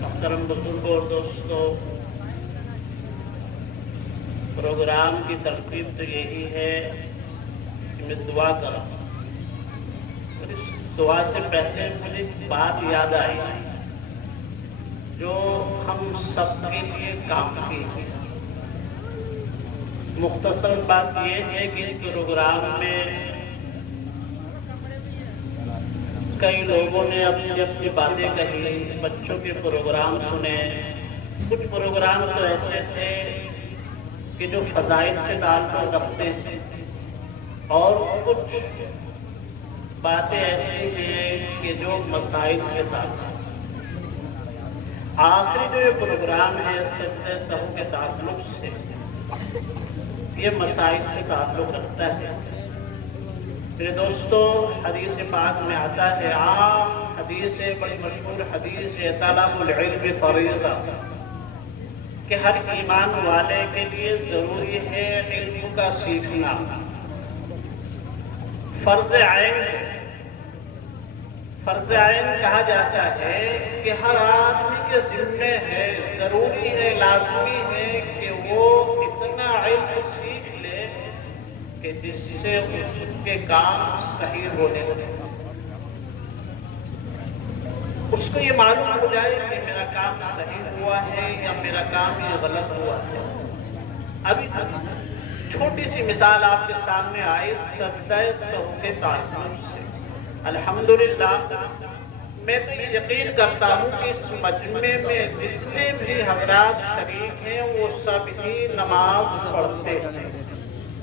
محترم بزرگوں اور دوستوں، پروگرام کی ترتیب تو یہی ہے کہ میں دعا کروں. اس دعا سے پہلے مجھے ایک بات یاد آئی جو ہم سب کے لیے کام کی ہے. مختصر بات یہ ہے کہ اس پروگرام میں کئی لوگوں نے اپنی اپنی باتیں کہی، بچوں کے پروگرام سنے. کچھ پروگرام تو ایسے تھے کہ جو فضائل سے تعلق رکھتے ہیں، اور کچھ باتیں ایسی ہیں کہ جو مسائل سے تعلق. آخری جو یہ پروگرام ہے سجدہ سہو کے تعلق سے، یہ مسائل سے تعلق رکھتا ہے. میرے دوستو، حدیث پاک میں آتا ہے، عام حدیث ہے، بڑی مشہور حدیث ہے، طلب العلم فریضہ، کہ ہر ایمان والے کے لیے ضروری ہے علم کا سیکھنا. فرض عین ہے. فرض عین کہا جاتا ہے کہ ہر آدمی کے ذمہ ہے، ضروری ہے، لازمی ہے کہ وہ اتنا علم سیکھ لے کہ جس سے اس کے کام صحیح ہونے لگے. اس کو یہ معلوم ہو جائے کہ میرا کام صحیح ہوا ہے یا میرا کام یہ غلط ہوا ہے. ابھی چھوٹی سی مثال آپ کے سامنے آئی سجدہ سہو کے تعلق سے. الحمدللہ میں تو یہ یقین کرتا ہوں کہ اس مجمع میں جتنے بھی حضرات شریک ہیں وہ سب ہی نماز پڑھتے ہیں.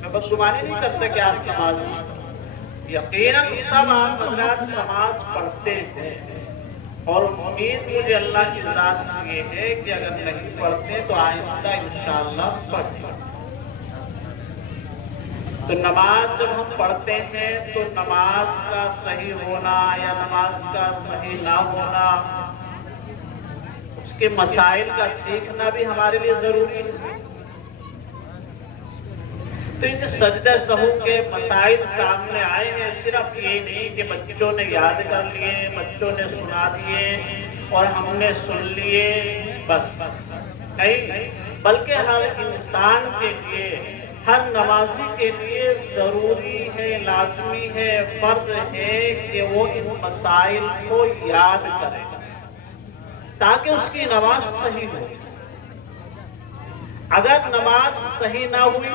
میں بس گمانی نہیں کرتا کہ آپ نماز، یقیناً سب آپ حضرات نماز پڑھتے ہیں. اور امید مجھے اللہ کی ذات سے یہ ہے کہ اگر نہیں پڑھتے تو آئندہ انشاءاللہ پڑھیں. تو نماز جب ہم پڑھتے ہیں تو نماز کا صحیح ہونا یا نماز کا صحیح نہ ہونا، اس کے مسائل کا سیکھنا بھی ہمارے لیے ضروری ہے. تو ان سجدہ سہو کے مسائل سامنے آئے ہیں. صرف یہ نہیں کہ بچوں نے یاد کر لیے، بچوں نے سنا دیے اور ہم نے سن لیے بس نہیں، بلکہ ہر انسان کے لیے، ہر نمازی کے لیے ضروری ہے، لازمی ہے، فرض ہے کہ وہ ان مسائل کو یاد کرے تاکہ اس کی نماز صحیح ہو. اگر نماز صحیح نہ ہوئی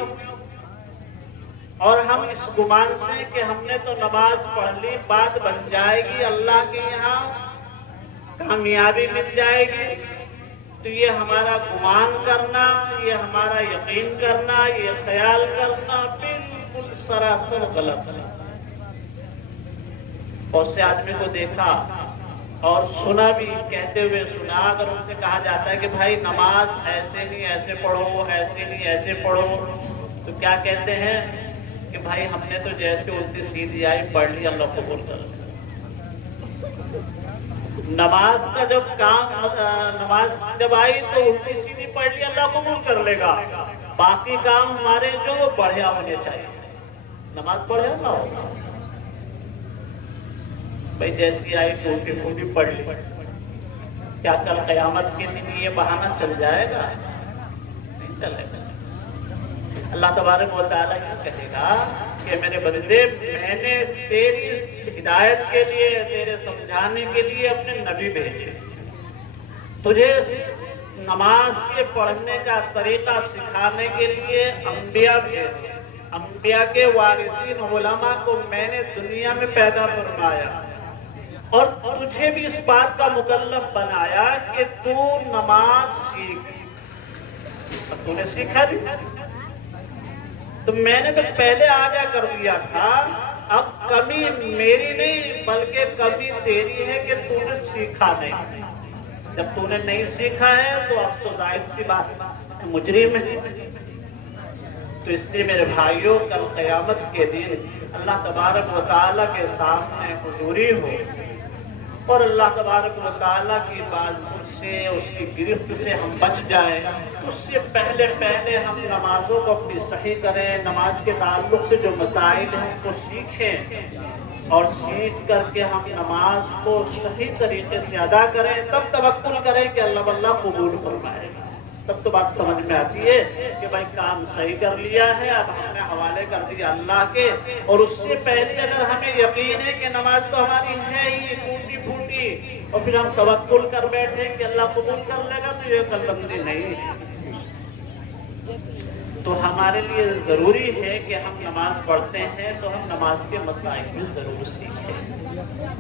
اور ہم اس گمان سے کہ ہم نے تو نماز پڑھ لی، بات بن جائے گی، اللہ کے یہاں کامیابی مل جائے گی، تو یہ ہمارا گمان کرنا، یہ ہمارا یقین کرنا، یہ خیال کرنا بالکل سراسر غلط ہے. بہت سے آدمی کو دیکھا اور سنا بھی، کہتے ہوئے سنا. اگر ان سے کہا جاتا ہے کہ بھائی نماز ایسے نہیں ایسے پڑھو، ایسے نہیں ایسے پڑھو، تو کیا کہتے ہیں کہ بھائی ہم نے تو جیسے الٹی سیدھی آئی پڑھ لی، اللہ قبول کر. نماز کا جب کام، نماز جب آئی تو الٹی سیدھی پڑھ لی، اللہ قبول کر لے گا. باقی کام ہمارے جو بڑھیا ہونے چاہیے. نماز بڑھیا نہ ہو بھائی جیسی آئی تو الٹی پھوٹی پڑھ لی. کیا کل قیامت کے دن یہ بہانہ چل جائے گا؟ نہیں چلے گا. اللہ تبارک و تعالیٰ یہ کہے گا کہ میرے بندے، میں نے تیری ہدایت کے لیے، تیرے سمجھانے کے لیے اپنے نبی بھیجے، تجھے نماز کے پڑھنے کا طریقہ سکھانے کے لیے انبیاء بھیجے، انبیاء کے وارثین علماء کو میں نے دنیا میں پیدا فرمایا اور تجھے بھی اس بات کا مکلف بنایا کہ تو نماز سیکھ. تو نے سیکھا نہیں تو میں نے تو پہلے آگاہ کر دیا تھا. اب کمی میری نہیں بلکہ کمی تیری ہے کہ تو نے سیکھا نہیں. جب تو نے نہیں سیکھا ہے تو اب تو ظاہر سی بات مجرم ہے. تو اس لیے میرے بھائیوں کل قیامت کے دن اللہ تبارک و تعالیٰ کے سامنے حضوری ہو اور اللہ تبارک و تعالیٰ کی بازو سے اس کی گرفت سے ہم بچ جائیں. اس سے پہلے ہم نمازوں کو اپنی صحیح کریں. نماز کے تعلق سے جو مسائل ہیں کو سیکھیں اور سیکھ کر کے ہم نماز کو صحیح طریقے سے ادا کریں. تب توکل کریں کہ اللہ اللہ قبول فرمائے گا. تب تو بات سمجھ میں آتی ہے کہ بھائی کام صحیح کر لیا ہے, اب ہم نے حوالے کر دیا اللہ کے. اور اس سے پہلے اگر ہمیں یقین ہے کہ نماز تو ہماری ہے ہی ٹوٹی پھوٹی اور پھر ہم توکل کر بیٹھے کہ اللہ قبول کر لے گا تو یہ کل بندی نہیں ہے. تو ہمارے لیے ضروری ہے کہ ہم نماز پڑھتے ہیں تو ہم نماز کے مسائل بھی ضرور سیکھیں,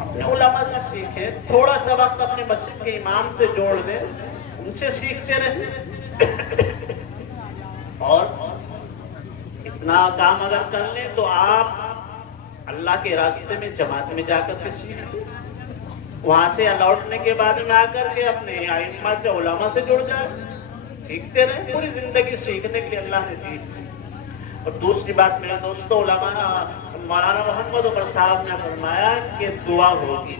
اپنے علماء سے سیکھیں. تھوڑا سا وقت اپنے مسجد کے امام سے جوڑ دیں, ان سے سیکھتے رہیں. اور اتنا کام اگر کر لیں تو آپ اللہ کے راستے میں جماعت میں جا کر کے سیکھیں. وہاں سے لوٹنے کے بعد میں آ کر کے اپنے ائمہ سے علماء سے جڑ جائیں. سیکھتے رہیں. پوری زندگی سیکھنے کے لیے اللہ نے دی. اور دوسری بات میرے دوستو, علماء مولانا محمد عمر صاحب نے فرمایا کہ دعا ہوگی.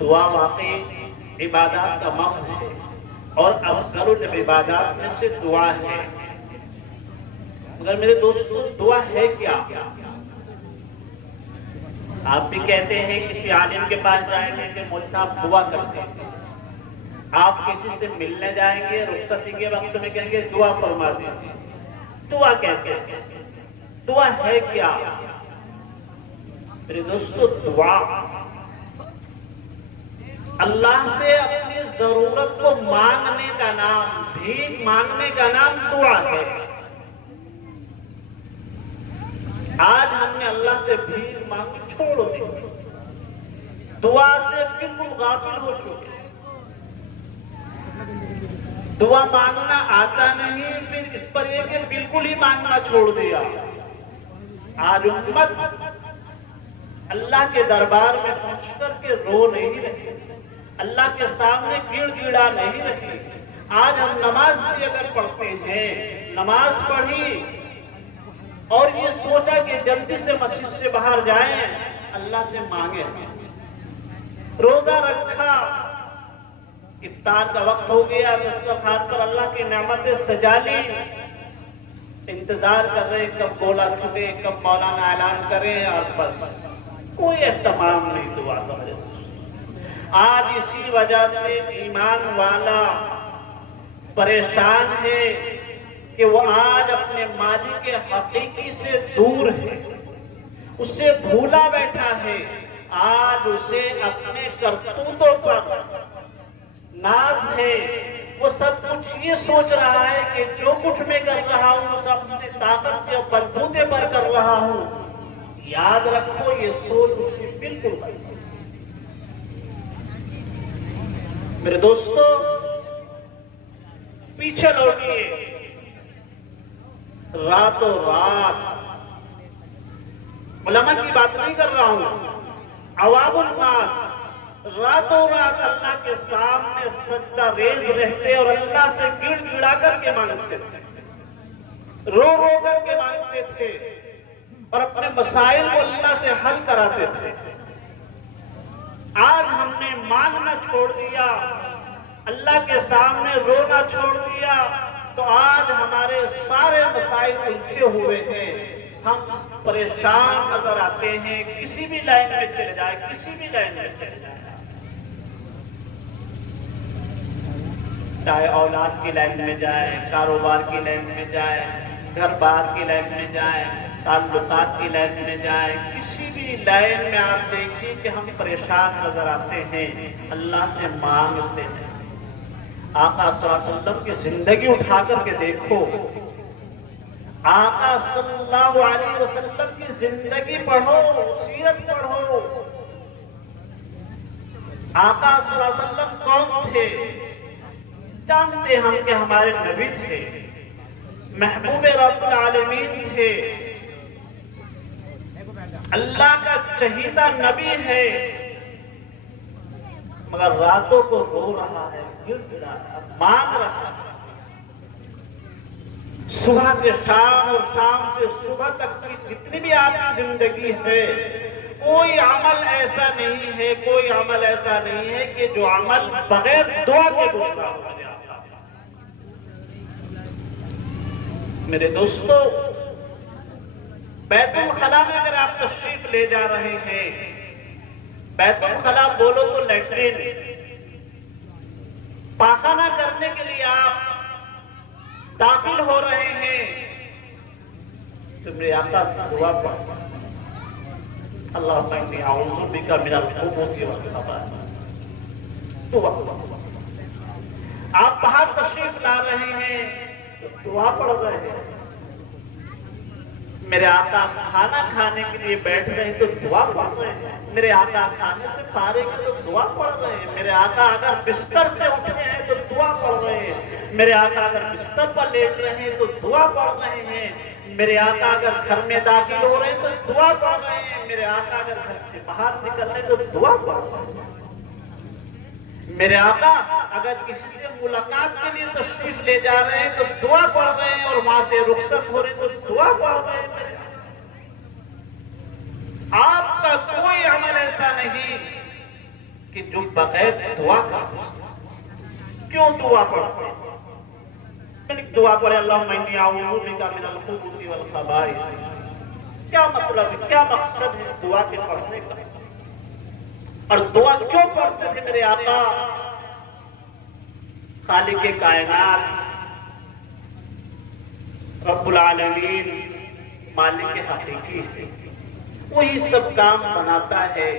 دعا واقعی عبادات کا مقصد ہے اور افضل العبادات میں سے دعا ہے. مگر میرے دوستو دعا ہے کیا؟ آپ بھی کہتے ہیں کسی عالم کے پاس جائیں گے کہ مولوی صاحب دعا کرتے ہیں. آپ کسی سے ملنے جائیں گے رخصتی کے وقت میں کہیں گے دعا فرما دیں. دعا کہتے ہیں. دعا ہے کیا؟ میرے دوستو دعا اللہ سے اپنی ضرورت کو مانگنے کا نام, بھیک مانگنے کا نام دعا ہے. آج ہم نے اللہ سے بھیک مانگی چھوڑ دی, دعا سے بالکل غافل ہو چکے. دعا مانگنا آتا نہیں, پھر اس پر یہ کہ بالکل ہی مانگنا چھوڑ دیا. آج امت اللہ کے دربار میں پہنچ کر کے رو نہیں رہی, اللہ کے سامنے گڑ گڑا نہیں رہی. آج ہم نماز بھی اگر پڑھتے ہیں, نماز پڑھی اور یہ سوچا کہ جلدی سے مسجد سے باہر جائیں, اللہ سے مانگے. روزہ رکھا, افطار کا وقت ہو گیا, دسترخوان پر اللہ کی نعمتیں سجا لی, انتظار کر رہے کب گولا چھٹے, کب مولانا اعلان کریں, اور بس کوئی اہتمام نہیں دعا کا. آج اسی وجہ سے ایمان والا پریشان ہے کہ وہ آج اپنے مالک کے حقیقی سے دور ہے, اس سے بھولا بیٹھا ہے. آج اسے اپنے کرتوتوں پر ناز ہے. وہ سب کچھ یہ سوچ رہا ہے کہ جو کچھ میں کر رہا ہوں سب اپنی طاقت کے بلبوتے پر کر رہا ہوں. یاد رکھو یہ سوچ اس کی بالکل غلط ہے. میرے دوستو پیچھے لوٹیے. راتوں رات علماء کی بات نہیں کر رہا ہوں, عوام الناس راتوں رات اللہ کے سامنے سجدہ ریز رہتے اور اللہ سے گڑ گڑا کر کے مانگتے تھے, رو رو کر کے مانگتے تھے اور اپنے مسائل کو اللہ سے حل کراتے تھے. آج ہم نے مانگنا چھوڑ دیا, اللہ کے سامنے رونا چھوڑ دیا, تو آج ہمارے سارے مسائل الجھے ہوئے ہیں. ہم پریشان نظر آتے ہیں. کسی بھی لائن میں چلے جائے, کسی بھی لائن میں چلے جائے, چاہے اولاد کی لائن میں جائے, کاروبار کی لائن میں جائے, گھر بار کی لائن میں جائے, تعلقات کی لائن میں جائے, کسی بھی لائن میں آپ دیکھیے کہ ہم پریشان نظر آتے ہیں. اللہ سے مانگتے ہیں. آقا صلی اللہ علیہ وسلم کی زندگی اٹھا کر کے دیکھو, آقا صلی اللہ علیہ وسلم کی زندگی پڑھو، سیرت پڑھو. آقا صلی اللہ علیہ وسلم کون تھے؟ جانتے ہم کہ ہمارے نبی تھے، محبوب رب العالمین تھے، اللہ کا چہیتا نبی ہے، مگر راتوں کو رو رہا ہے، گر رہا ہے، مانگ رہا ہے. صبح سے شام اور شام سے صبح تک کی جتنی بھی آپ کی زندگی ہے، کوئی عمل ایسا نہیں ہے، کوئی عمل ایسا نہیں ہے کہ جو عمل بغیر دعا کے دوسرا ہو جائے. میرے دوستو، بیت الخلا میں اگر آپ تشریف لے جا رہے ہیں، بیت الخلا بولو تو لیٹرین، پاخانہ کرنے کے لیے آپ داخل ہو رہے ہیں تو میرے آقا دعا پڑھو، اللہم انی اعوذ بک من الخبث والخبائث. دعا. آپ باہر تشریف لا رہے ہیں تو دعا پڑھ رہے ہیں. میرے آقا کھانا کھانے کے لیے بیٹھ رہے ہیں تو دعا پڑھ رہے ہیں. میرے آقا کھانے سے فارغ ہیں تو دعا پڑھ رہے ہیں. میرے آقا اگر بستر سے اٹھے ہیں تو دعا پڑھ رہے ہیں. میرے آقا اگر بستر پر لیٹ رہے ہیں تو دعا پڑھ رہے ہیں. میرے آقا اگر گھر میں داخل ہو رہے ہیں تو دعا پڑھ رہے ہیں. میرے آقا اگر گھر سے باہر نکل رہے ہیں تو دعا پڑھ رہے ہیں. میرے آقا اگر کسی سے ملاقات کے لیے تشریف لے جا رہے ہیں تو دعا پڑھ رہے ہیں، اور وہاں سے رخصت ہو رہے ہیں تو دعا پڑھ رہے ہیں. آپ کا کوئی عمل ایسا نہیں کہ جو بغیر دعا کا. کیوں دعا پڑھتے ہیں؟ دعا پڑھے اللہم انی اعوذ بک من الخبث والخبائث. کیا مطلب ہے، کیا مقصد ہے دعا کے پڑھنے کا؟ اور دعا کیوں پڑھتے تھے میرے آقا؟ خالق کائنات رب العالمین مالک حقیقی ہے، وہی سب کام بناتا ہے.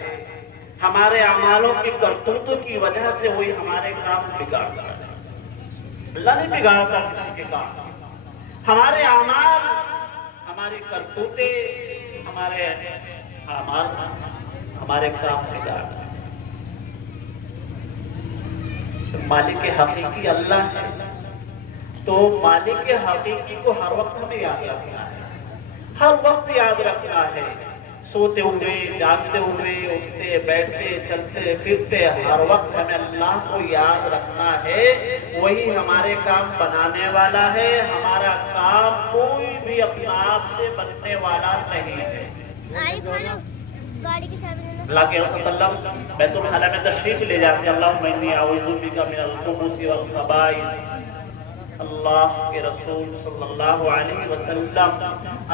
ہمارے اعمالوں کی کرتوتوں کی وجہ سے وہی ہمارے کام بگاڑتا ہے. اللہ نہیں بگاڑتا کسی کے کام. ہمارے اعمال، ہماری کرتوتیں، ہمارے اعمال ہمارے کام بگاڑتا ہے. مالک حقیقی اللہ ہے تو مالک حقیقی کو ہر وقت ہمیں یاد رکھنا ہے، ہر وقت یاد رکھنا ہے. سوتے ہوئے، جاگتے ہوئے، اٹھتے بیٹھتے چلتے پھرتے ہر وقت ہمیں اللہ کو یاد رکھنا ہے. وہی ہمارے کام بنانے والا ہے. ہمارا کام کوئی بھی اپنے آپ سے بننے والا نہیں ہے. اللہ کے وسلم بیت الخلا میں تشریف لے جاتے ہیں، اللہم انی اعوذ بک من الخبث والخبائث. اللہ کے رسول صلی اللہ علیہ وسلم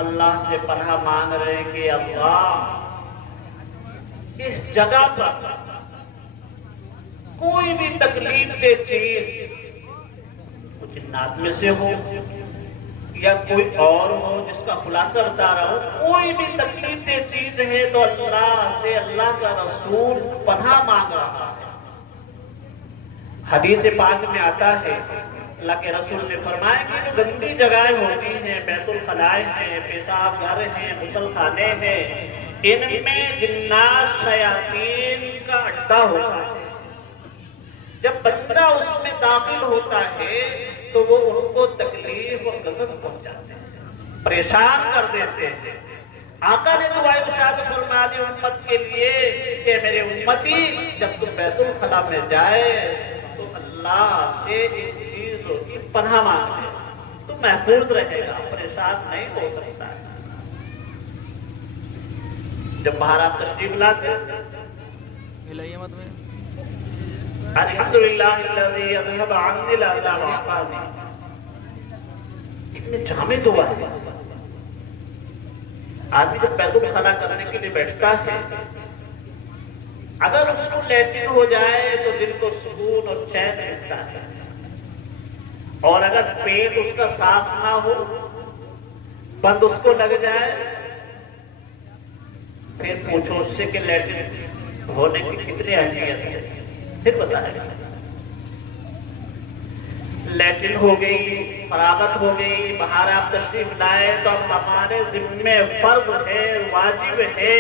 اللہ سے پناہ مانگ رہے کہ اللہ اس جگہ پر کوئی بھی تکلیف دہ چیز، کچھ جنات میں سے ہو یا کوئی اور ہو جس کا خلاصہ بتا رہا ہو، کوئی بھی تکلیف دہ چیز ہے تو اللہ سے اللہ کا رسول پناہ مانگ رہا ہے. حدیث پاک میں آتا ہے اللہ کے رسول نے فرمایا کہ جو گندی جگہیں ہوتی ہیں، بیت الخلاء ہیں، پیشاب گھر ہیں، غسل خانے ہیں، ان میں جنات شیاطین کا اڈا ہوتا ہے. جب بندہ اس میں داخل ہوتا ہے تو وہ ان کو تکلیف اور غضب پہنچاتے ہیں، پریشان کر دیتے ہیں. آقا نے دعا ارشاد فرما دی امت کے لیے کہ میرے امتی جب تم بیت الخلاء میں جائے تو اللہ سے ایک چیز کی پناہ مانگے تو محفوظ رہے گا، پریشان نہیں ہو سکتا ہے. جب باہر آپ تشریف لاتے الحمدللہ الذی اذھب عنی الاذى وعافانی، اتنے جامع دعا ہے. آدمی جب بیت الخلاء کرنے کے لیے بیٹھتا ہے، اگر اس کو لیٹرن ہو جائے تو دل کو سکون اور چین ملتا ہے، اور اگر پیٹ اس کا صاف نہ ہو، بند اس کو لگ جائے، پھر پوچھو اس سے کہ لیٹرن ہونے کی کتنی اہمیت ہے، پھر بتائے گا. لیٹرن ہو گئی فراغت ہو گئی، باہر آپ تشریف لائے، تو اب ہمارے ذمہ فرض ہے، واجب ہے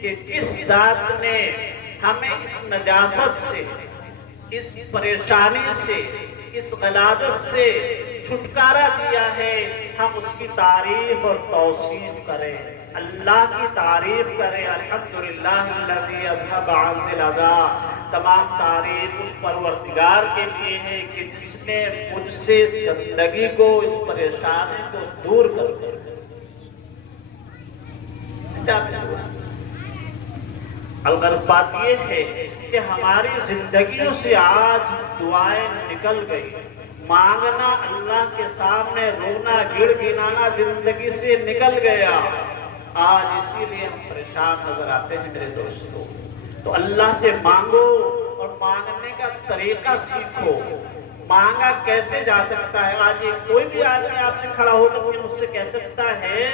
کہ جس ذات نے ہمیں اس نجاست سے، اس پریشانی سے، اس غلاظت سے چھٹکارا دیا ہے، ہم اس کی تعریف اور توصیف کریں، اللہ کی تعریف کریں۔ الحمدللہ الذی اذھب عنی العذاب، تمام تعریف اس پروردگار کے لیے ہے کہ جس نے مجھ سے اس گندگی کو، اس پریشانی کو دور کر دیا۔ الغرض بات یہ ہے کہ ہماری زندگیوں سے آج دعائیں نکل گئی، مانگنا اللہ کے سامنے، رونا گڑ گنانا زندگی سے نکل گیا۔ آج اسی لیے ہم پریشان نظر آتے ہیں میرے دوستو۔ تو اللہ سے مانگو اور مانگنے کا طریقہ سیکھو۔ مانگا کیسے جا سکتا ہے؟ آج کوئی بھی آدمی آپ سے کھڑا ہو کر کے مجھ سے کہہ سکتا ہے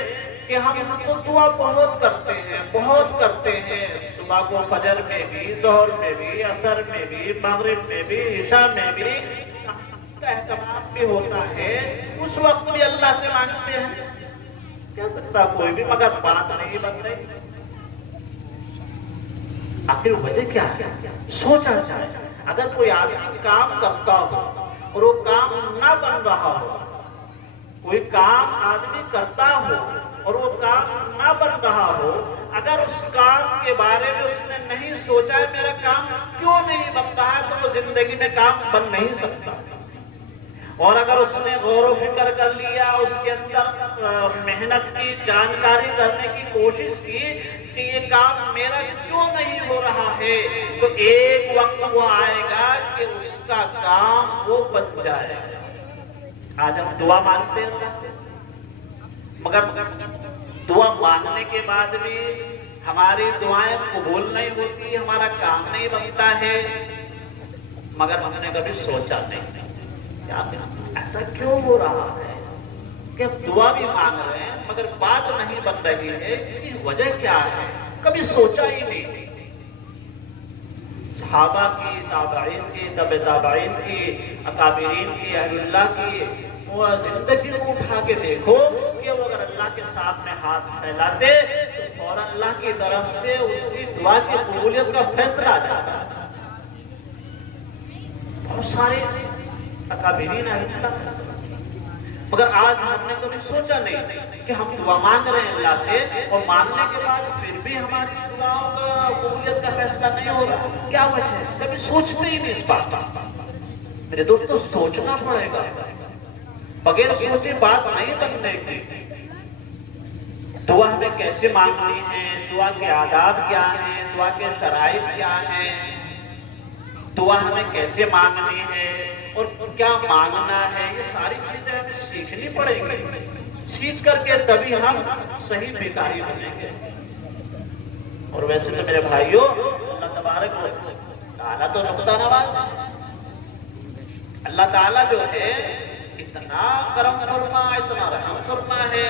کہ ہم تو دعا بہت کرتے ہیں، بہت کرتے ہیں، صبح کو فجر میں بھی، ظہر میں بھی، عصر میں بھی، مغرب میں بھی، عشاء میں بھی کا اہتمام بھی ہوتا ہے، اس وقت بھی اللہ سے مانگتے ہیں۔ کہہ سکتا کوئی بھی، مگر بات نہیں بن رہی۔ آخر وجہ کیا ہے؟ سوچا جائے، اگر کوئی آدمی کام کرتا ہو اور وہ کام نہ بن رہا ہو، کوئی کام آدمی کرتا ہو اور وہ کام نہ بن رہا ہو، اگر اس کام کے بارے میں اس نے نہیں سوچا ہے میرا کام کیوں نہیں بن رہا ہے، تو وہ زندگی میں کام بن نہیں سکتا۔ اور اگر اس نے غور و فکر کر لیا، اس کے اندر محنت کی، جانکاری کرنے کی کوشش کی کہ یہ کام میرا کیوں نہیں ہو رہا ہے، تو ایک وقت وہ آئے گا کہ اس کا کام وہ بن جائے گا۔ آج ہم دعا مانگتے ہیں اللہ سے، مگر دعا مانگنے کے بعد بھی ہماری دعائیں قبول نہیں ہوتی، ہمارا کام نہیں بنتا ہے، مگر ہم نے کبھی سوچا نہیں ایسا کیوں ہو رہا ہے کہ ہم دعا بھی مانگ رہے ہیں مگر بات نہیں بن رہی ہے، اس کی وجہ کیا ہے؟ کبھی سوچا ہی نہیں۔ صحابہ کی، تابعین کی، تبع تابعین کی، اکابرین کی، اہل اللہ کی وہ زندگی کو اٹھا کے دیکھو کہ وہ اگر اللہ کے سامنے ہاتھ پھیلاتے تو فوراً اللہ کی طرف سے اس کی دعا کی قبولیت کا فیصلہ آ جاتا۔ بہت سارے اکابرین اہل اللہ، مگر آج ہم نے کبھی سوچا نہیں کہ ہم دعا مانگ رہے ہیں اللہ سے، اور مانگنے کے بعد پھر بھی ہماری دعاؤں کا قبولیت کا فیصلہ نہیں ہو رہا، کیا وجہ ہے؟ کبھی سوچتے ہی نہیں اس بات کا۔ میرے دوستو سوچنا پڑے گا، بغیر سوچے بات نہیں بننے کی۔ دعا ہمیں کیسے مانگنی ہے، دعا کے آداب کیا ہیں، دعا کے شرائط کیا ہیں، دعا ہمیں کیسے مانگنی ہے اور کیا مانگنا ہے، یہ ساری چیزیں ہمیں سیکھنی پڑیں گی۔ سیکھ کر کے تبھی ہم صحیح بھکاری بنیں گے۔ اور ویسے تو میرے بھائیوں، اللہ تبارک و تعالیٰ تو نقطہ نواز ہے۔ اللہ تعالیٰ جو ہے اتنا کرم فرما، اتنا رحم فرما ہے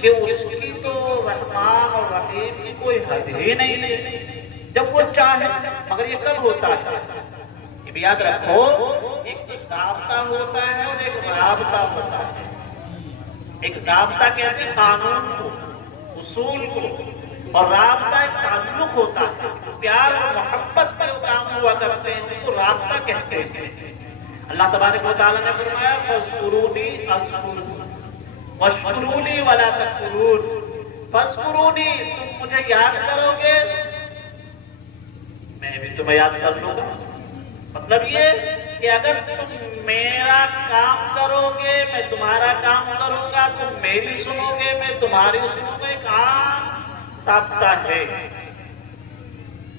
کہ اس کی تو رحمان اور رحیم کی کوئی حد ہی نہیں، جب وہ چاہے۔ مگر یہ کب ہوتا ہے؟ یہ بھی یاد رکھو، ایک ضابطہ ہوتا ہے اور ایک رابطہ ہوتا ہے۔ ایک ضابطہ کہتے ہیں قانون کو، اصول کو، اور رابطہ ایک تعلق ہوتا ہے، پیار اور محبت کے کام ہوا کرتے ہیں، اس کو رابطہ کہتے ہیں۔ اللہ تبارک و تعالیٰ نے فرمایا فَاذْكُرُونِي أَذْكُرْكُمْ وَاشْكُرُوا لِي وَلَا تَكْفُرُونِ۔ فَاذْكُرُونِي، تم مجھے یاد کرو گے میں بھی تمہیں یاد کر لوں گا۔ مطلب یہ کہ اگر تم میرا کام کرو گے میں تمہارا کام کروں گا، تم میری سنو گے میں تمہاری سنوں گا، ایک عام ضابطہ ہے۔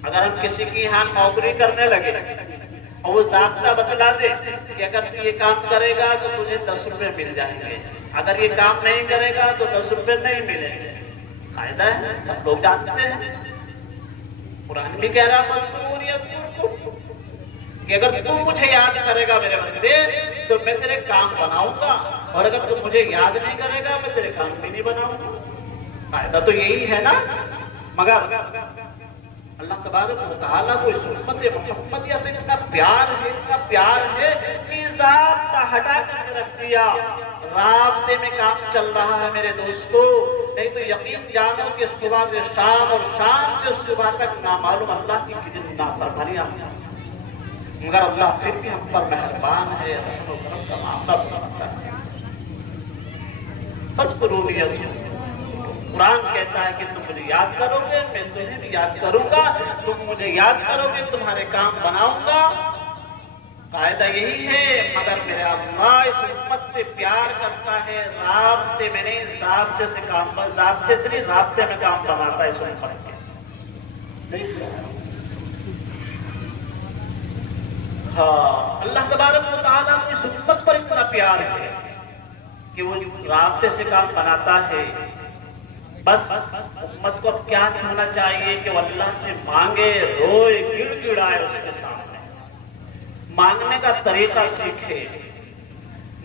اگر ہم کسی کی یہاں نوکری کرنے لگے اور وہ ضابطہ بتلا دے کہ اگر تو یہ کام کرے گا تو تجھے 10 روپے مل جائیں گے، اگر یہ کام نہیں کرے گا تو 10 روپے نہیں ملیں گے، قاعدہ ہے، سب لوگ جانتے ہیں۔ قرآن بھی کہہ رہا فَاذْكُرُونِي کہ اگر تم مجھے یاد کرے گا میرے بندے تو میں تیرے کام بناؤں گا، اور اگر تم مجھے یاد نہیں کرے گا میں تیرے کام بھی نہیں بناؤں گا۔ قاعدہ تو یہی ہے نا۔ مگر اللہ تبارک و تعالیٰ کو اس امت محمدیہ سے اتنا پیار ہے کہ ضابطہ ہٹا کر رکھ دیا. رابطے میں کام چل رہا ہے میرے دوستو، نہیں تو یقین جانو کہ صبح سے شام اور شام سے صبح تک نامعلوم اللہ کی کتنی نافرمانیاں ہیں، مگر اللہ پھر بھی ہم پر مہربان ہے، رحم و کرم کا معاملہ بناتا ہے. فاذکرونی اذکرکم. قرآن کہتا ہے کہ تم مجھے یاد کرو گے، میں تمہیں بھی یاد کروں گا، تم مجھے یاد کرو گے، تمہارے کام بناؤں گا. قاعدہ یہی ہے، مگر میرے اللہ اس امت سے پیار کرتا ہے، رابطے میں نہیں، ضابطے سے نہیں، رابطے میں کام بناتا ہے اس امت کے. ہاں، اللہ تبارک و تعالیٰ کو اس امت پر اتنا پیار ہے کہ وہ رابطے سے کام بناتا ہے. بس امت کو اب کیا کہنا چاہیے کہ وہ اللہ سے مانگے، روئے، گڑ گڑائے اس کے سامنے، مانگنے کا طریقہ سیکھے،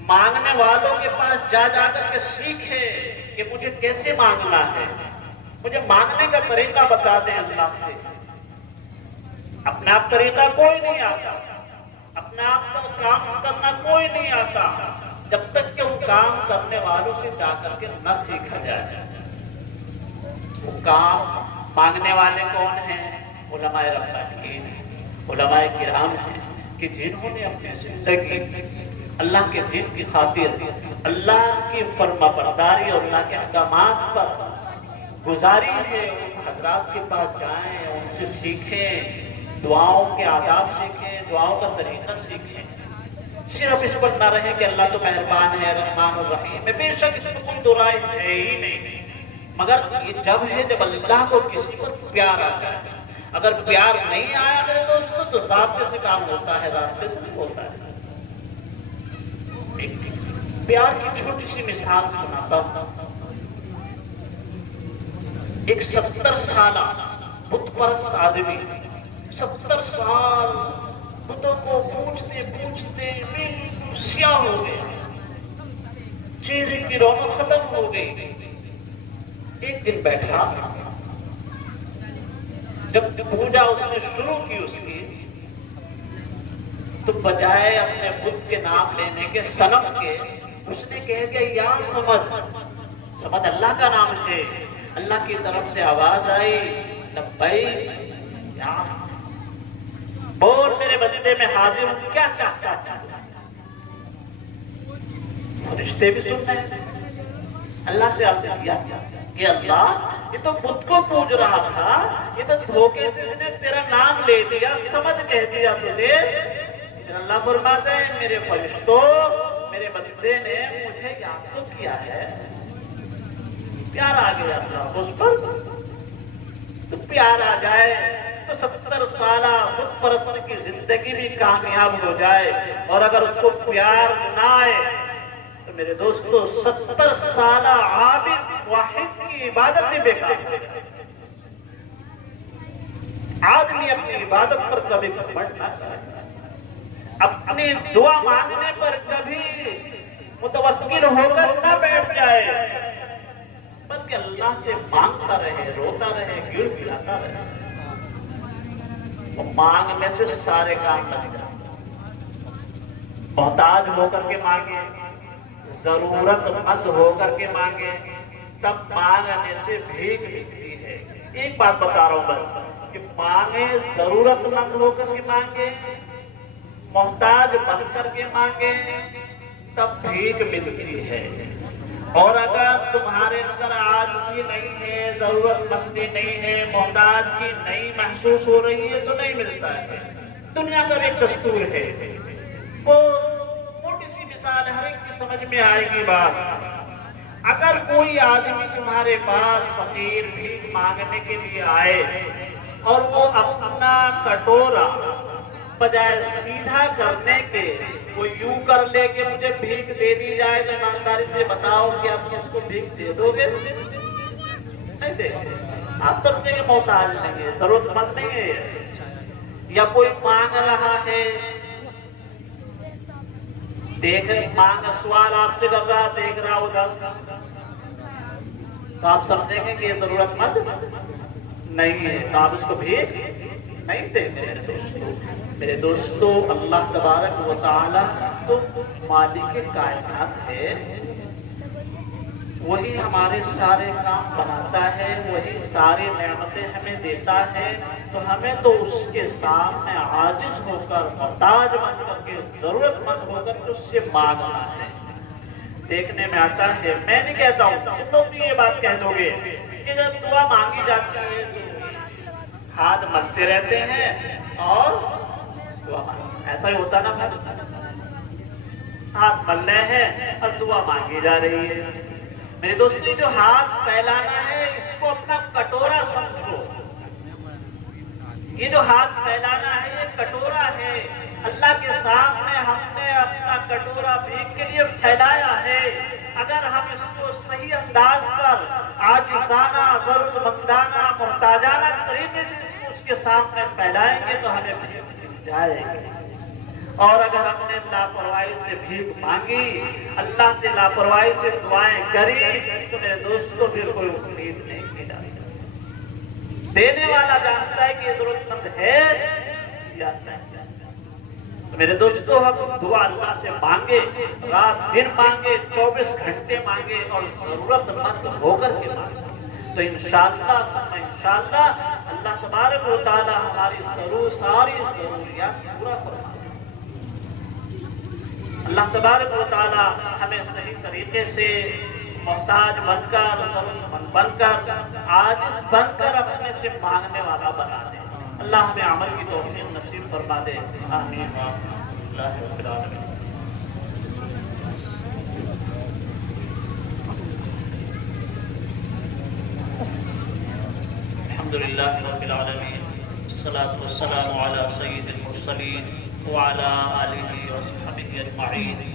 مانگنے والوں کے پاس جا کر کے سیکھے کہ مجھے کیسے مانگنا ہے، مجھے مانگنے کا طریقہ بتا دیں اللہ سے. اپنے آپ طریقہ کوئی نہیں آتا، اپنے آپ تو کام کرنا کوئی نہیں آتا جب تک کہ وہ کام کرنے والوں سے جا کر کے نہ سیکھا جائے. وہ کام مانگنے والے کون ہیں؟ علماء ربانیین، علماء کرام ہیں کہ جنہوں نے اپنی زندگی اللہ کے دین کی خاطر، اللہ کی فرما برداری اور اللہ کے احکامات پر گزاری ہے. حضرات کے پاس جائیں، ان سے سیکھیں، دعاؤں کے آداب سیکھیں، دعاؤں کا طریقہ سیکھیں. صرف اس پر نہ رہیں کہ اللہ تو مہربان ہے، رحمان الرحیم ہے، بے شک اس میں کوئی دو رائے ہے ہی نہیں، مگر یہ جب ہے جب اللہ کو کسی پر پیار آتا ہے. اگر پیار نہیں آیا میرے دوستو تو ضابطے سے کام ہوتا ہے، راستے سے نہیں ہوتا ہے. پیار کی چھوٹی سی مثال سناتا ہوں. ایک 70 سالہ بت پرست آدمی، 70 سال بتوں کو پوچھتے بالکل سیاہ ہو گیا، چہرے کی رونق ختم ہو گئی. ایک دن بیٹھا، جب پوجا اس نے شروع کی اس کی، تو بجائے اپنے بت کے نام لینے کے، صنم کے، اس نے کہہ دیا یا سمجھ اللہ کا نام ہے. اللہ کی طرف سے آواز آئی، لبیک یا بول میرے بندے میں حاضر ہوں، کیا چاہتا ہے؟ فرشتے بھی سن رہے ہیں. اللہ سے عرض کیا کہ اللہ یہ تو بت کو پوج رہا تھا، یہ تو دھوکے سے اس نے تیرا نام لے دیا، سمجھ کہہ دیا تجھے. اللہ فرماتے ہیں میرے فرشتوں، میرے بندے نے مجھے یاد تو کیا ہے. پیار آ گیا اللہ اس پر. تو پیار آ جائے تو 70 سالہ بت پرست کی زندگی بھی کامیاب ہو جائے، اور اگر اس کو پیار نہ آئے تو میرے دوستو 70 سالہ عابد واحد کی عبادت بھی بیکار ہے. آدمی اپنی عبادت پر کبھی گھمنڈ نہ کرے، اپنی دعا مانگنے پر کبھی متوکل ہو کر نہ بیٹھ جائے، بلکہ اللہ سے مانگتا رہے، روتا رہے، گڑ گڑاتا رہے. وہ مانگنے سے سارے کام لگ جائیں. محتاج ہو کر کے مانگے، ضرورت مند ہو کر کے مانگے، تب مانگنے سے بھیک ملتی ہے. ایک بات بتا رہا ہوں بس کہ مانگے، ضرورت مند ہو کر کے مانگے، محتاج بن کر کے مانگے، تب بھیک ملتی ہے. اور اگر تمہارے اندر عاجزی نہیں ہے، ضرورت مندی نہیں ہے، محتاج کی نہیں محسوس ہو رہی ہے تو نہیں ملتا ہے. دنیا کا ایک دستور ہے، وہ موٹی سی مثال ہر ایک کی سمجھ میں آئے گی بات. اگر کوئی آدمی تمہارے پاس فقیر بھیک مانگنے کے لیے آئے اور وہ اپنا کٹورا بجائے سیدھا کرنے کے وہ یوں کر لے کہ مجھے بھیک دے دی جائے، تو ایمانداری سے بتاؤ کہ آپ اس کو بھیک دے دو گے؟ نہیں دے. آپ سمجھیں کہ محتاج نہیں ہے، ضرورت مند نہیں ہے. یا کوئی مانگ رہا ہے، مانگ سوال آپ سے کر رہا، دیکھ رہا ادھر، تو آپ سمجھیں گے کہ یہ ضرورت مند نہیں ہے تو آپ اس کو بھیک نہیں دیں گے میرے دوستو اللہ تبارک و تعالی تو مالک کائنات ہے، وہی ہمارے سارے کام بناتا ہے، وہی ساری نعمتیں ہمیں دیتا ہے، تو ہمیں تو اس کے سامنے عاجز ہو کر محتاج بن کر کے ضرورت مند ہو کر اس سے مانگنا ہے۔ دیکھنے میں آتا ہے، میں نہیں کہتا ہوں، تم لوگ بھی یہ بات کہہ دو گے کہ جب دعا مانگی جاتی ہے تو ہاتھ ملتے رہتے ہیں اور دعا مانگتے، ایسا ہی ہوتا نا بھائی، ہاتھ مل رہے ہیں اور دعا مانگی جا رہی ہے۔ میرے دوستو یہ جو ہاتھ پھیلانا ہے اس کو اپنا کٹورا سمجھو، یہ جو ہاتھ پھیلانا ہے یہ کٹورا ہے، اللہ کے سامنے ہم نے اپنا کٹورا بھیک کے لیے پھیلایا ہے، اگر ہم اس کو صحیح انداز پر عاجزانہ ضرورت مندانہ محتاجانہ طریقے سے اس کے سامنے پھیلائیں گے تو ہمیں بھیک مل جائے گی، اور اگر ہم نے لاپرواہی سے بھیک مانگی، اللہ سے لاپرواہی سے دعائیں کری تو میرے دوستو پھر کوئی امید نہیں کی جا سکتی۔ دینے والا جانتا ہے کہ یہ ضرورت مند ہے یا نہیں۔ میرے دوستو ہم دعا اللہ سے مانگے، رات دن مانگے، 24 گھنٹے مانگے اور ضرورت مند ہو کر کے مانگے تو انشاءاللہ اللہ تبارک و تعالی ہماری ساری ضروریات پورا فرمائے۔ اللہ تبارک و تعالی ہمیں صحیح طریقے سے محتاج بن کر، ضرورت مند بن کر، عاجز بن کر اپنے سے مانگنے والا بنا دے۔ اللہ ہمیں عمل کی توفیق نصیب فرما دے، آمین اللہ رب العالمین۔ الحمدللہ رب العالمین، الصلاة والسلام علی سید المرسلین وعلى آلہ وصحبہ اجمعین۔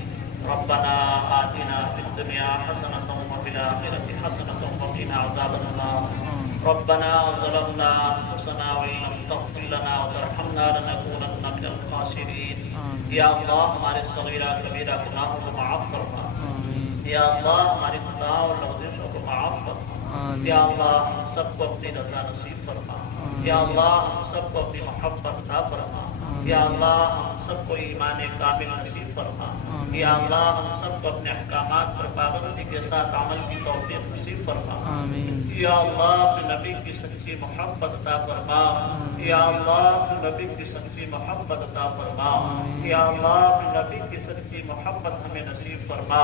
ربنا آتنا فی الدنیا حسنۃ وفی الآخرۃ حسنۃ وقنا عذاب النار۔ ربنا ظلمنا انفسنا وان لم تغفر لنا وترحمنا لنکونن من الخاسرین۔ یا اللہ ہمارے صغیرہ کبیرہ گناہوں کو معاف فرما، یا اللہ ہماری خطا اور لغزشوں کو معاف فرما، یا اللہ ہم سب کو اپنی رضا نصیب فرما، یا اللہ ہم سب کو اپنی محبت عطا فرما، یا اللہ ہم سب کو ایمان کامل نصیب فرما، یا اللہ ہم سب کو اپنے احکامات پر پابندی کے ساتھ عمل کی توفیق نصیب فرما، یا اللہ اپنے نبی کی سچی محبت عطا فرما، یا اللہ اپنے نبی کی سچی محبت عطا فرما، یا اللہ اپنے نبی کی سچی محبت ہمیں نصیب فرما،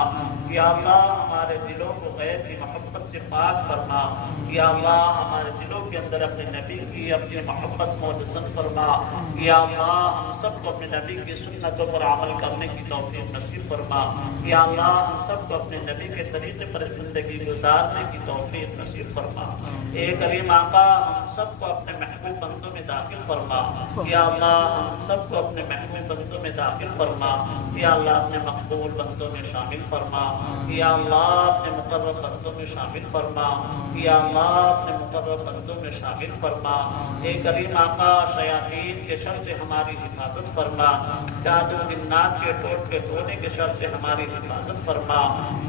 یا اللہ ہمارے دلوں کو غیر کی محبت سے پاک فرما، یا اللہ ہمارے دلوں کے اندر اپنے نبی کی اپنی محبت مجسم فرما، یا اللہ ہم سب کو اپنے نبی کی سنتوں پر عمل کرنے کی توفیق نصیب فرما، یا اللہ ہم سب کو اپنے نبی کے طریقے پر زندگی گزارنے کی توفیق نصیب فرما۔ اے کریم آقا ہم سب کو اپنے محبوب بندوں میں داخل فرما، یا اللہ ہم سب کو اپنے محبوب بندوں میں داخل فرما، یا اللہ اپنے مقبول بندوں میں شامل فرما، یا اللہ اپنے مقرب بندوں میں شامل فرما، یا اللہ اپنے مقرب بندوں میں شامل فرما۔ اے کریم آقا شیاطین کے شر سے ہماری حفاظت فرما، جادو جنات کے ٹوٹ کے ٹونے کے شر سے ہماری حفاظت فرما۔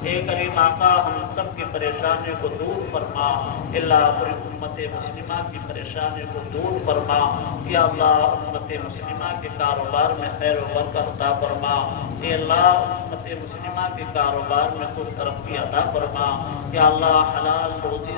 اے کریم آقا ہم سب کی پریشانیوں کو دور فرما، اللہ پوری امت مسلمہ کی پریشانیوں کو دور فرما، یا اللہ امت مسلمہ کے کاروبار میں خیر و برکت عطا فرما، اے اللہ امت مسلمہ کے کاروبار میں خود ترقی عطا فرما، یا اللہ حلال روزی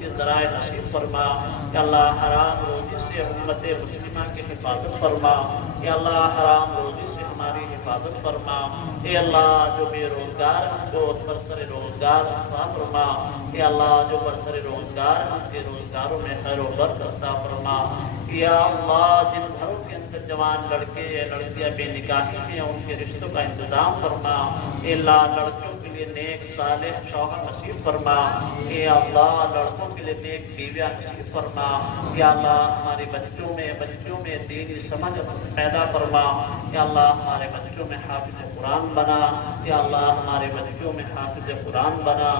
کے ذرائع نصیب فرما، یا اللہ حرام روزی سے امت مسلمہ کی حفاظت فرما، یا اللہ حرام روزی سے ہماری حفاظت فرما، اے اللہ جو بے روزگار ان کو برسر روزگار عطا فرما، اے اللہ جو برسر روزگار ان کے روزگاروں میں خیر و برکت عطا فرما، یا اللہ جن گھروں کے اندر جوان لڑکے یا لڑکیاں بے نکاحی ہیں ان کے رشتوں کا انتظام فرما، اے اللہ لڑکیوں کے لیے نیک صالح شوہر نصیب فرما، اے اللہ لڑکوں کے لیے نیک بیویاں نصیب فرما، یا اللہ ہمارے بچوں میں دینی سمجھ پیدا فرما، یا اللہ ہمارے بچوں میں حافظ قرآن بنا، یا اللہ ہمارے بچوں میں حافظ قرآن بنا،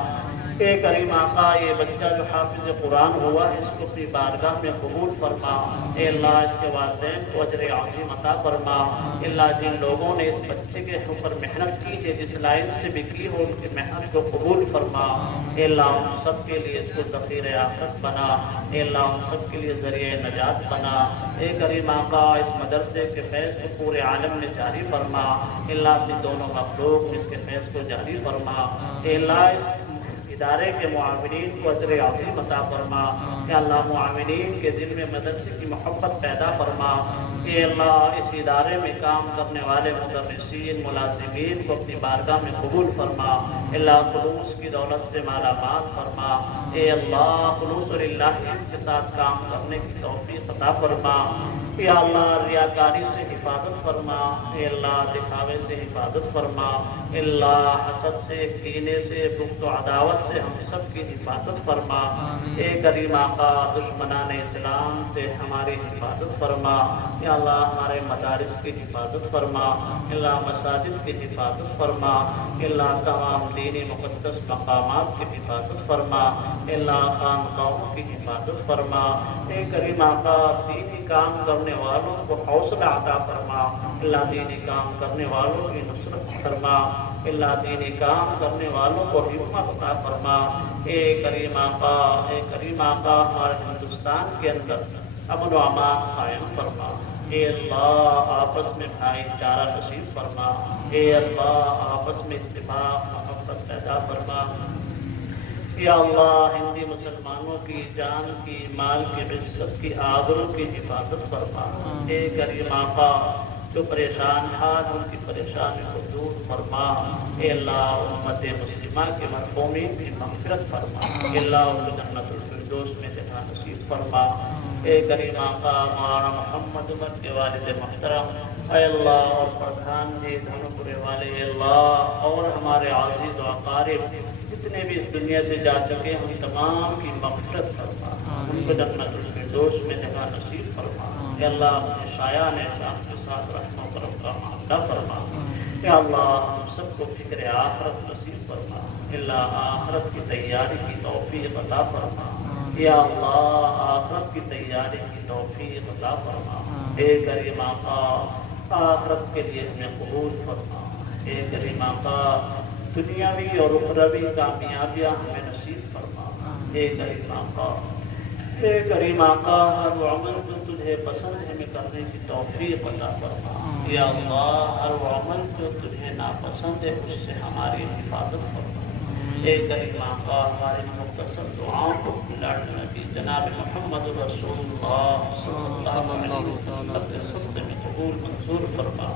اے کریم آقا یہ بچہ جو حافظ قرآن ہوا ہے اس کو اپنی بارگاہ میں قبول فرما۔ اے اللہ اس کے والدین کو اجر عظیم عطا فرما۔ اے اللہ جن لوگوں نے اس بچے کے اوپر محنت کی ہے جس لائن سے بھی کی ہو ان کی محنت کو قبول فرما۔ اے اللہ ہم سب کے لیے اس کو ذخیرہ آخرت بنا۔ اے اللہ ہم سب کے لیے ذریعہ نجات بنا۔ اے کریم آقا اس مدرسے کے فیض کو پورے عالم میں جاری فرما۔ اے اللہ اپنی دونوں مخلوق میں اس کے فیض کو جاری فرما۔ اے اللہ اس ادارے کے معاونین کو اجر عظیم عطا فرما۔ اے اللہ معاونین کے دل میں مدرسے کی محبت پیدا فرما۔ اے اللہ اس ادارے میں کام کرنے والے مدرسین ملازمین کو اپنی بارگاہ میں قبول فرما۔ اے اللہ خلوص کی دولت سے مالا مال فرما۔ اے اللہ خلوص و للہیت کے ساتھ کام کرنے کی توفیق عطا فرما۔ اے اللہ ریاکاری سے حفاظت فرما۔ اے اللہ دکھاوے سے حفاظت فرما۔ اے اللہ حسد سے کینے سے بغض و عداوت سے ہم سب کی حفاظت فرما۔ اے کریم آقا دشمنان اسلام سے ہماری حفاظت فرما۔ یا اللہ ہمارے مدارس کی حفاظت فرما۔ اے اللہ مساجد کی حفاظت فرما۔ اے اللہ تمام دینی مقدس مقامات کی حفاظت فرما۔ اے اللہ خانقاہوں کی حفاظت فرما۔ اے کریم آقا دینی کام کرنے والوں کو حوصلہ عطا فرما۔ اے اللہ دینی کام کرنے والوں کی نصرت فرما۔ اے اللہ دینی کام کرنے والوں کو ہمت عطا فرما۔ اے کریم آقا ہمارے ہندوستان کے اندر امن و امان قائم فرما۔ اے اللہ آپس میں بھائی چارہ نصیب فرما۔ اے اللہ آپس میں اتفاق محبت پیدا فرما۔ یا اللہ ہندی مسلمانوں کی جان کی مال کی عزت کی آبرو کی حفاظت فرما۔ اے کریم آقا جو پریشان حال ان کی پریشانی کو دور فرما۔ اے اللہ امت مسلمہ کے مرحومین کی مغفرت فرما۔ اے اللہ ان کو جنت الفردوس میں جگہ نصیب فرما۔ اے کریم آقا مولانا محمد عمر کے والد محترم اے اللہ اور پردھان جی دھنپورے والے اے اللہ اور ہمارے عزیز و اقارب جتنے بھی اس دنیا سے جا چکے ہم تمام کی مغفرت فرما۔ ان کو جنت الفردوس میں جگہ نصیب فرما۔ اے اللہ اپنے شایان احسان کے ساتھ رحم و کرم کا معاملہ فرما۔ اے اللہ ہم سب کو فکر آخرت نصیب فرما۔ اے اللہ آخرت کی تیاری کی توفیق عطا فرما۔ یا اللہ آخرت کی تیاری کی توفیق عطا فرما۔ اے کریم آقا آخرت کے لیے ہمیں قبول فرما۔ اے کریم آقا دنیاوی اور اخروی کامیابیاں ہمیں نصیب فرما۔ اے کریم آقا اے کریم آقا ہر عمل جو تجھے پسند ہے ہمیں کرنے کی توفیق عطا فرما۔ یا اللہ ہر عمل جو تجھے ناپسند ہے اس سے ہماری حفاظت فرما۔ اے کریم آقا ہماری مختصر دعاؤں کو لاڈلے نبی جناب محمد رسول اللہ صلی اللہ علیہ وسلم کے صدقے میں قبول منظور فرما۔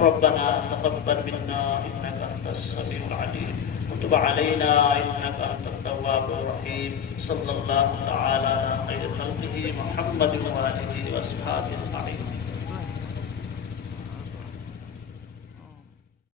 ربنا تقبل منا انك انت السميع العليم وتب علينا انك انت التواب الرحيم صلى الله تعالى على خير خلقه محمد وآله واصحابه اجمعين۔